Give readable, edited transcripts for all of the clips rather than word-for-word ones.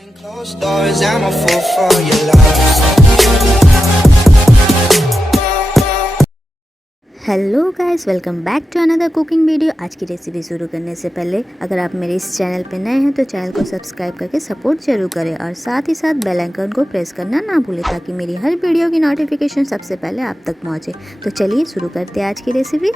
Closed doors, I'm a fool for your love. Hello guys, welcome back to another cooking video. आज की रेसिपी शुरू करने से पहले अगर आप मेरे इस चैनल पे नए हैं तो चैनल को सब्सक्राइब करके सपोर्ट जरूर करें और साथ ही साथ बेल आइकन को प्रेस करना ना भूलें ताकि मेरी हर वीडियो की नोटिफिकेशन सबसे पहले आप तक पहुंचे। तो चलिए शुरू करते हैं आज की रेसिपी।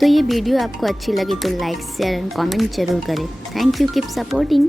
तो ये वीडियो आपको अच्छी लगी तो लाइक शेयर एंड कमेंट जरूर करें। Thank you, keep supporting.